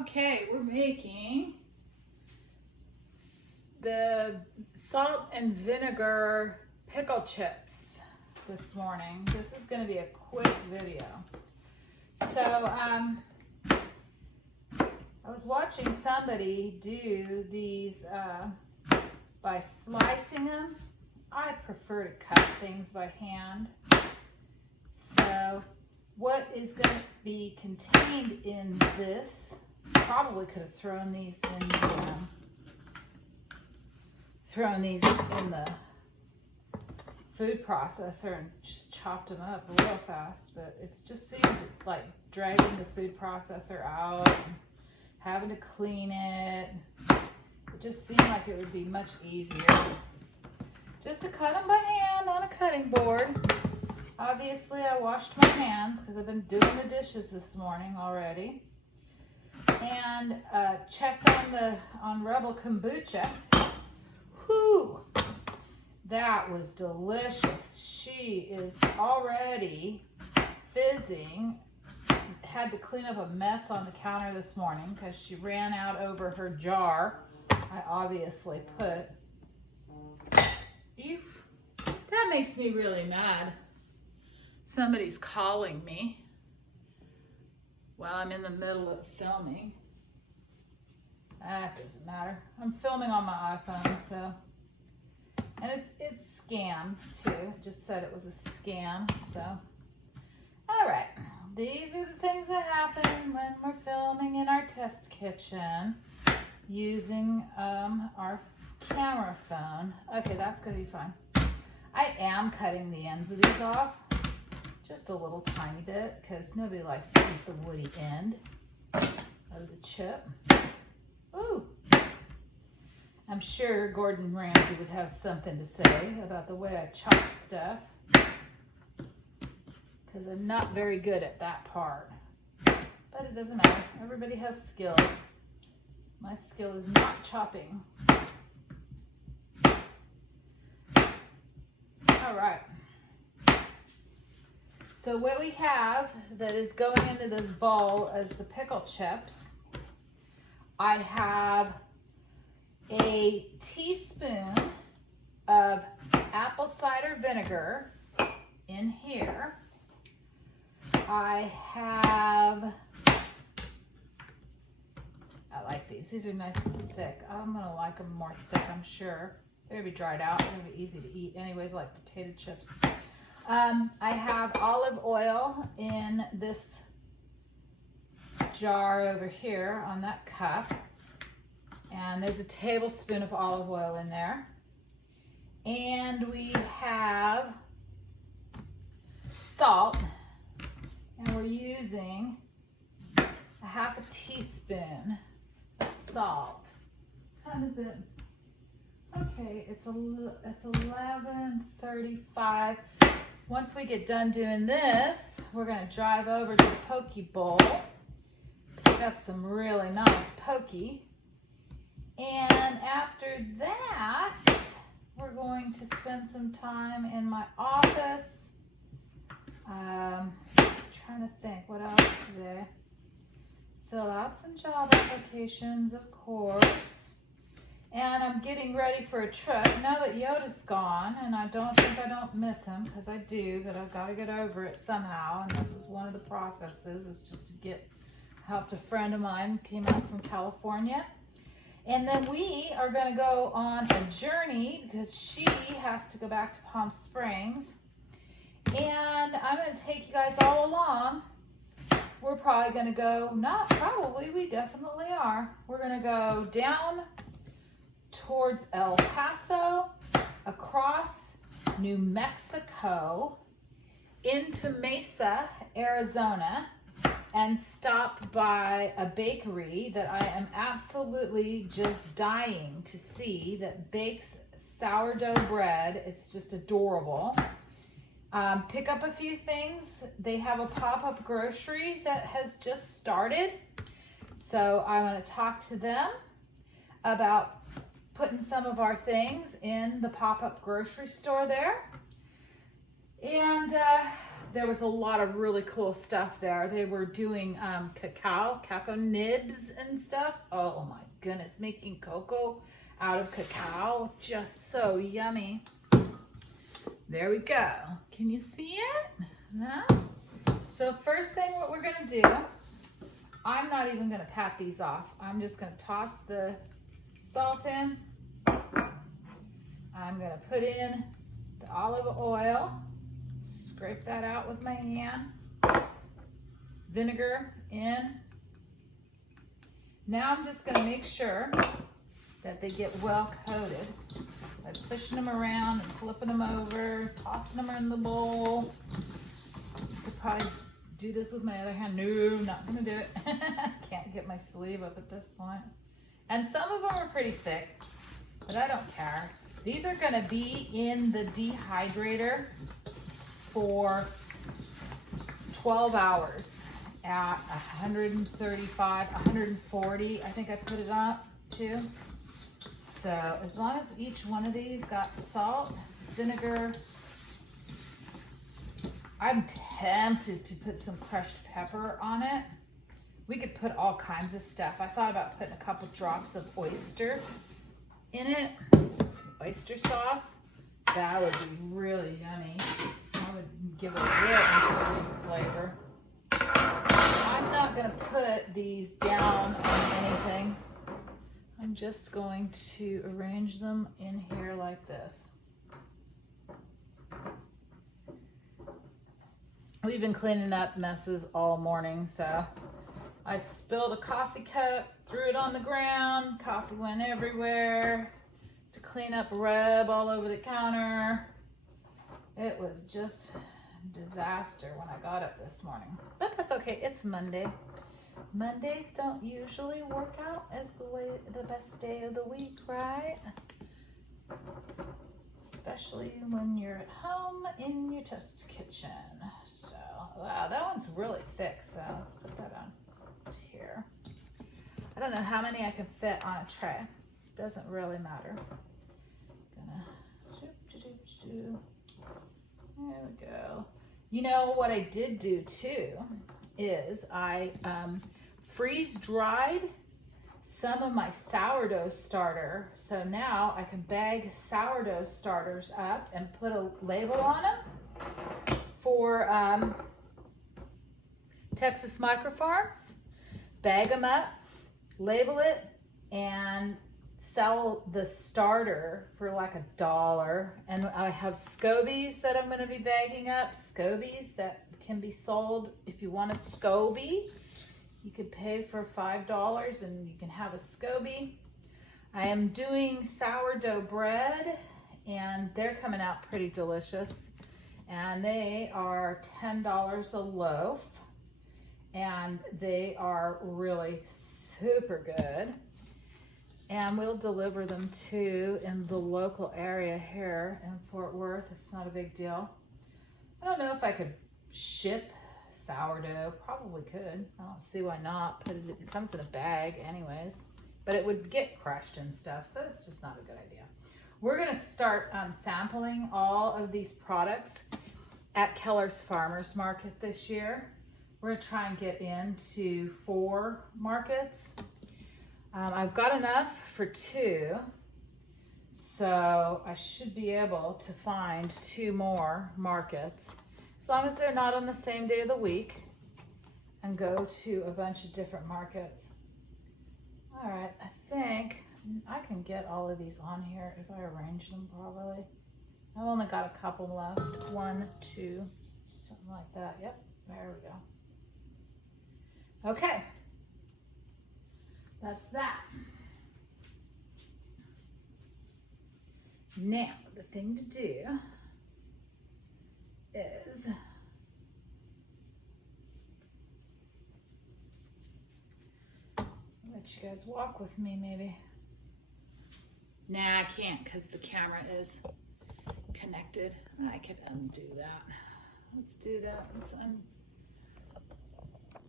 Okay, we're making the salt and vinegar pickle chips this morning. This is going to be a quick video. So I was watching somebody do these by slicing them. I prefer to cut things by hand. So what is going to be contained in this, probably could have thrown these in the food processor and just chopped them up real fast, but it just seems like dragging the food processor out and having to clean it. It just seemed like it would be much easier just to cut them by hand on a cutting board. Obviously, I washed my hands because I've been doing the dishes this morning already. And checked on Rebel Kombucha. Whew! That was delicious. She is already fizzing. Had to clean up a mess on the counter this morning because she ran out over her jar. I obviously put. That makes me really mad. Somebody's calling me while I'm in the middle of filming. That doesn't matter. I'm filming on my iPhone, so. And it's scams too. It just said it was a scam, so. All right, these are the things that happen when we're filming in our test kitchen using our camera phone. Okay, that's gonna be fine. I am cutting the ends of these off. Just a little tiny bit, because nobody likes to eat the woody end of the chip. Ooh. I'm sure Gordon Ramsay would have something to say about the way I chop stuff, because I'm not very good at that part. But it doesn't matter. Everybody has skills. My skill is not chopping. All right. So what we have that is going into this bowl as the pickle chips, I have a teaspoon of apple cider vinegar in here. I like these. These are nice and thick. I'm gonna like them more thick, I'm sure. They're gonna be dried out. They're gonna be easy to eat anyways, like potato chips. I have olive oil in this jar over here on that cup. And there's a tablespoon of olive oil in there. And we have salt. And we're using a half a teaspoon of salt. What time is it? Okay, it's 11:35. Once we get done doing this, we're going to drive over to the poke bowl, pick up some really nice poke, and after that, we're going to spend some time in my office. Trying to think, what else today? Fill out some job applications, of course. And I'm getting ready for a trip. Now that Yoda's gone, and I don't miss him, because I do, but I've got to get over it somehow. And this is one of the processes, is just to helped a friend of mine, came out from California. And then we are going to go on a journey, because she has to go back to Palm Springs. And I'm going to take you guys all along. We're probably going to go, we definitely are. We're going to go down towards El Paso, across New Mexico, into Mesa, Arizona, and stop by a bakery that I am absolutely just dying to see, that bakes sourdough bread. It's just adorable. Pick up a few things. They have a pop-up grocery that has just started. So I want to talk to them about putting some of our things in the pop-up grocery store there. And there was a lot of really cool stuff there. They were doing cacao nibs and stuff. Oh my goodness, making cocoa out of cacao, just so yummy. There we go. Can you see it? No? So first thing what we're gonna do, I'm not even gonna pat these off. I'm just gonna toss the salt in. I'm gonna put in the olive oil, scrape that out with my hand. Vinegar in. Now I'm just gonna make sure that they get well coated by pushing them around and flipping them over, tossing them in the bowl. I could probably do this with my other hand. No, not gonna do it. Can't get my sleeve up at this point. And some of them are pretty thick, but I don't care. These are gonna be in the dehydrator for 12 hours at 135, 140, I think I put it up to. So as long as each one of these got salt, vinegar, I'm tempted to put some crushed pepper on it. We could put all kinds of stuff. I thought about putting a couple drops of oyster in it, some oyster sauce. That would be really yummy. That would give it a real interesting flavor. I'm not gonna put these down on anything. I'm just going to arrange them in here like this. We've been cleaning up messes all morning, so I spilled a coffee cup, threw it on the ground, coffee went everywhere, to clean up a rub all over the counter. It was just a disaster when I got up this morning, but that's okay, it's Monday. Mondays don't usually work out as the best day of the week, right? Especially when you're at home in your test kitchen. So, wow, that one's really thick, so let's put that on here. I don't know how many I can fit on a tray. Doesn't really matter. There we go. You know what I did do too is I freeze dried some of my sourdough starter. So now I can bag sourdough starters up and put a label on them for Texas Microfarms. Bag them up, label it, and sell the starter for like $1. And I have scobies that I'm going to be bagging up. Scobies that can be sold. If you want a SCOBY, you could pay for $5 and you can have a SCOBY. I am doing sourdough bread and they're coming out pretty delicious. And they are $10 a loaf. And they are really super good. And we'll deliver them too in the local area here in Fort Worth. It's not a big deal. I don't know if I could ship sourdough. Probably could. I don't see why not. It comes in a bag anyways, but it would get crushed and stuff, so it's just not a good idea. We're going to start sampling all of these products at Keller's Farmers Market this year. We're going to try and get into 4 markets. I've got enough for 2, so I should be able to find 2 more markets, as long as they're not on the same day of the week, and go to a bunch of different markets. All right, I think I can get all of these on here if I arrange them properly. I've only got a couple left. 1, 2, something like that. Yep, there we go. Okay. That's that. Now, the thing to do is let you guys walk with me maybe. Nah, I can't because the camera is connected. I can undo that. Let's do that. Let's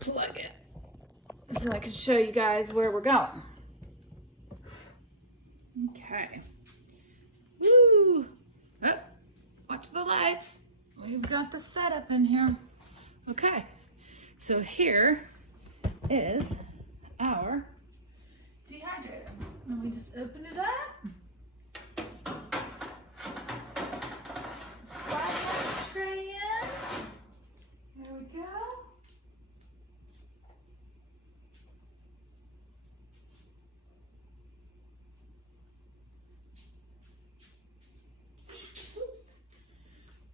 unplug it so I can show you guys where we're going. Okay. Woo! Oh, watch the lights. we've got the setup in here. Okay, so here is our dehydrator. And we just open it up. Slide that tray in. There we go. Oops.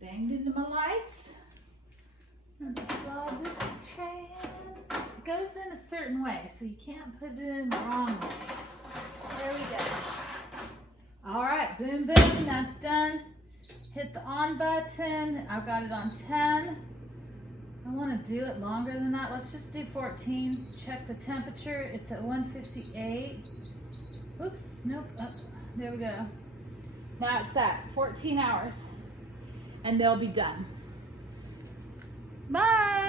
Banged into my lights. I'm going to slide this tray in. It goes in a certain way, so you can't put it in the wrong way. There we go. All right, boom, boom, that's done. Hit the on button. I've got it on 10. I want to do it longer than that. Let's just do 14. Check the temperature. It's at 158. Oops, nope. Oh, there we go. Now it's set 14 hours, and they'll be done. Bye.